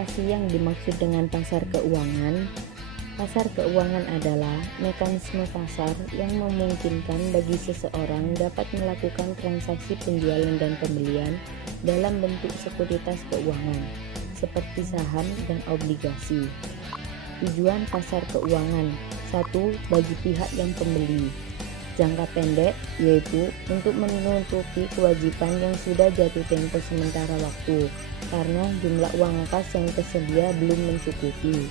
Apa sih yang dimaksud dengan pasar keuangan? Pasar keuangan adalah mekanisme pasar yang memungkinkan bagi seseorang dapat melakukan transaksi penjualan dan pembelian dalam bentuk sekuritas keuangan, seperti saham dan obligasi. Tujuan pasar keuangan: 1. Bagi pihak yang pembeli. Jangka pendek, yaitu untuk menutupi kewajiban yang sudah jatuh tempo sementara waktu, karena jumlah uang kas yang tersedia belum mencukupi.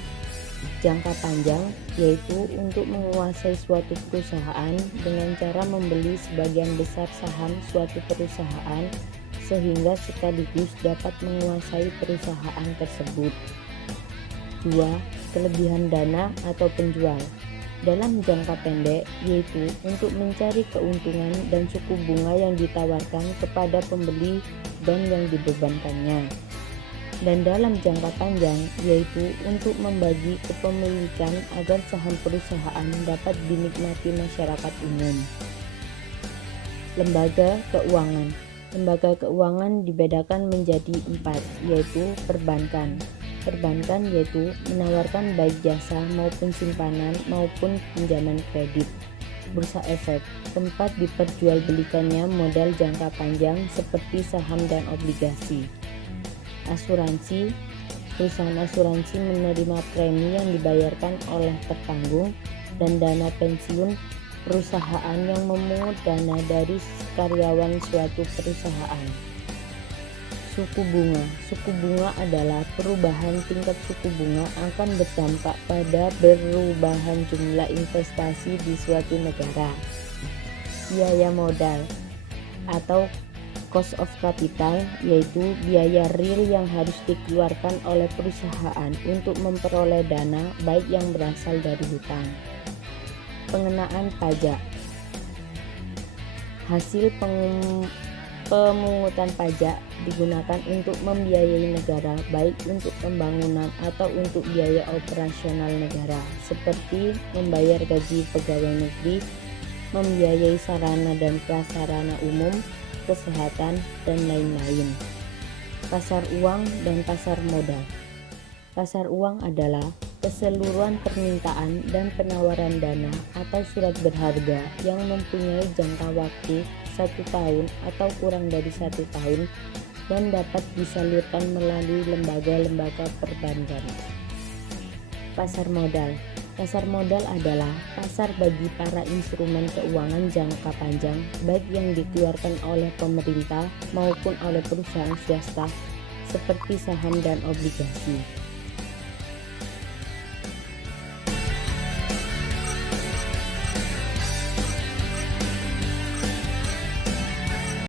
Jangka panjang, yaitu untuk menguasai suatu perusahaan dengan cara membeli sebagian besar saham suatu perusahaan sehingga sekaligus dapat menguasai perusahaan tersebut. 2. Kelebihan dana atau penjual. Dalam jangka pendek, yaitu untuk mencari keuntungan dan suku bunga yang ditawarkan kepada pembeli dan yang dibebankannya. Dan dalam jangka panjang, yaitu untuk membagi kepemilikan agar saham perusahaan dapat dinikmati masyarakat umum. Lembaga keuangan. Lembaga keuangan dibedakan menjadi 4, yaitu perbankan. Perbankan yaitu menawarkan baik jasa maupun simpanan maupun pinjaman kredit. Bursa efek, tempat diperjualbelikannya modal jangka panjang seperti saham dan obligasi. Asuransi, perusahaan asuransi menerima premi yang dibayarkan oleh tertanggung, dan dana pensiun, perusahaan yang memungut dana dari karyawan suatu perusahaan. Suku bunga. Suku bunga adalah perubahan tingkat suku bunga akan berdampak pada perubahan jumlah investasi di suatu negara. Biaya modal atau cost of capital, yaitu biaya real yang harus dikeluarkan oleh perusahaan untuk memperoleh dana baik yang berasal dari hutang. Pengenaan pajak. Hasil pemungutan pajak digunakan untuk membiayai negara, baik untuk pembangunan atau untuk biaya operasional negara, seperti membayar gaji pegawai negeri, membiayai sarana dan prasarana umum, kesehatan, dan lain-lain. Pasar uang dan pasar modal. Pasar uang adalah keseluruhan permintaan dan penawaran dana atau surat berharga yang mempunyai jangka waktu 1 tahun atau kurang dari 1 tahun dan dapat disalurkan melalui lembaga-lembaga perbankan. Pasar modal. Pasar modal adalah pasar bagi para instrumen keuangan jangka panjang, baik yang dikeluarkan oleh pemerintah maupun oleh perusahaan swasta, seperti saham dan obligasi.